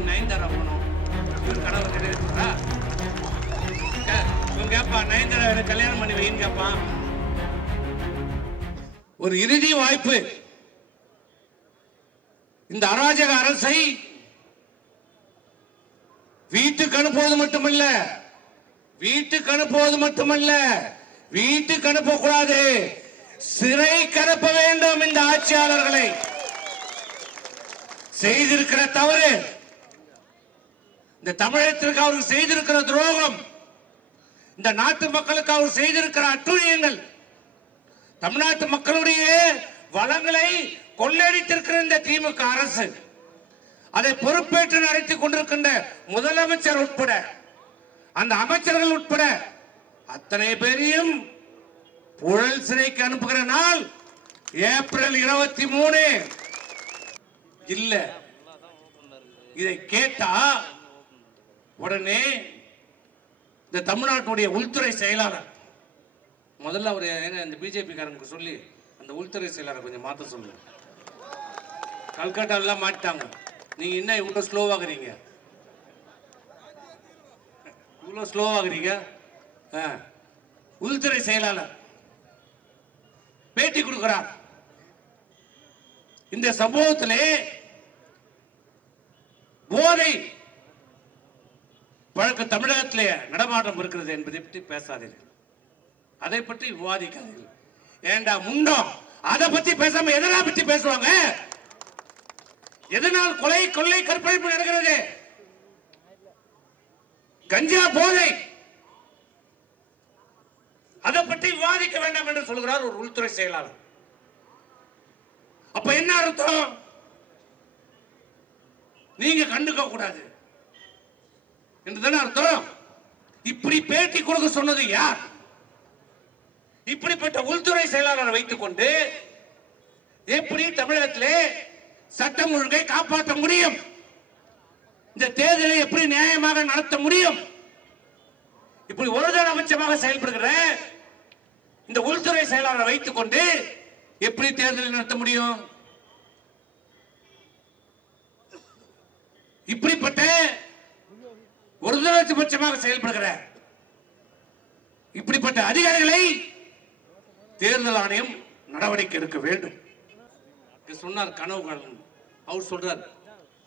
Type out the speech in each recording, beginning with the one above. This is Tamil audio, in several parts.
எனக்கு நயன்தாரா போனோம், இவர் கணவர் நிறைவேற்றுறா. இவன் கேட்பான், நயன்தாரா எனக்கு கல்யாணம் பண்ணி வைன்னு கேட்பான். ஒரு இறுதி வாய்ப்பு. இந்த அராஜக அரசை வீட்டுக்கு அனுப்புவது மட்டுமல்ல, வீட்டுக்கு அனுப்பக்கூடாது, சிறை கனுப்ப வேண்டும். இந்த ஆட்சியாளர்களை செய்திருக்கிற தவறு, இந்த தமிழகத்திற்கு அவர்கள் செய்திருக்கிற துரோகம், இந்த நாட்டு மக்களுக்கு அவர் செய்திருக்கிற அட்டுழியங்கள், தமிழ்நாட்டு மக்களுடைய வளங்களை கொள்ளையடித்திருக்கிற இந்த திமுக அரசு, அதை பொறுப்பேற்று நடத்தி கொண்டிருக்கின்ற முதலமைச்சர் உட்பட, அந்த அமைச்சர்கள் உட்பட அத்தனை பேரையும் புழல் சிறைக்கு அனுப்புகிற நாள் ஏப்ரல் 23. இல்ல இதை கேட்டா உடனே இந்த தமிழ்நாட்டுடைய உள்துறை செயலாளர், முதல்ல அவர் இந்த பிஜேபி காரனுக்கு சொல்லி அந்த உள்துறை செயலாளர் கொஞ்சம் மாற்ற சொல்லுங்க. கல்கட்டா எல்லாம் மாட்டாங்க, நீங்க என்ன இவ்வளவு ஸ்லோவாகிறீங்க, இவ்வளவு ஸ்லோவாகிறீங்க. உள்துறை செயலாளர் பேட்டி கொடுக்கிறார். இந்த சம்பவத்திலே போதை பழக்க தமிழகத்திலே நடமாட்டம் இருக்கிறது என்பதை பற்றி பேசாதீர்கள், அதை பற்றி விவாதிக்காதீர்கள். ஏண்டா முண்டம், அதை பத்தி பேசாம எதனா பத்தி பேசுவாங்க? எதனால் கொலை கொள்ளை கற்பழிப்பு நடக்கிறது? கஞ்சா போதை, அதை பற்றி விவாதிக்க வேண்டாம் என்று சொல்கிறார் ஒரு உள்துறை செயலாளர். அப்ப என்ன அர்த்தம்? நீங்க கண்டுக்க கூடாது என்றுதானே அர்த்தம். இப்படி பேட்டி கொடுக்க சொன்னது யார்? இப்படிப்பட்ட உள்துறை செயலாளரை வைத்துக் கொண்டு எப்படி தமிழகத்திலே சட்டம் ஒழுங்கை காப்பாற்ற முடியும்? இந்த தேர்தலை எப்படி நியாயமாக நடத்த முடியும்? இப்படி ஒருதலை அமைச்சமாக செயல்படுகிற இந்த உள்துறை செயலாளரை வைத்துக் கொண்டு எப்படி தேர்தலை நடத்த முடியும்? இப்படிப்பட்ட ஒருதலை பட்சமாக செயல்படுகிற இப்படிப்பட்ட அதிகாரிகளை தேர்தல் ஆணையம் நடவடிக்கை எடுக்க வேண்டும். சொன்னார் கனவு காணும், அவர் சொல்றார்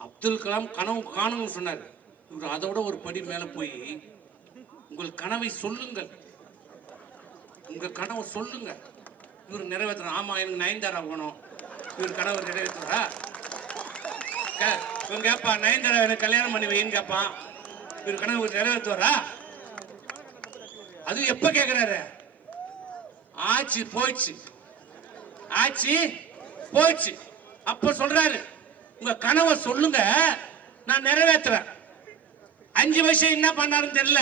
அப்துல் கலாம் கனவு காணும் சொன்னார். இவர் அதோட ஒரு படி மேல போய் உங்கள் கனவை சொல்லுங்கள், உங்க கனவை சொல்லுங்க, இவர் நிறைவேற்ற. ஆமா எனக்கு நயன்தாரா போனோம், இவர் கனவு நிறைவேற்றுறா. இவன் கேட்பா, நயன்தாரா எனக்கு கல்யாணம் பண்ணி வைன்னு கேட்பான், இவர் கனவு நிறைவேற்றுவாரா? அது எப்ப கேட்கிறாரு? ஆட்சி போயிடுச்சு, ஆட்சி போயிடுச்சு. அப்ப சொல்றாரு உங்க கனவை சொல்லுங்க, நான் நிறைவேற்றுறேன். 5 வருஷம் என்ன பண்ணாருன்னு தெரியல.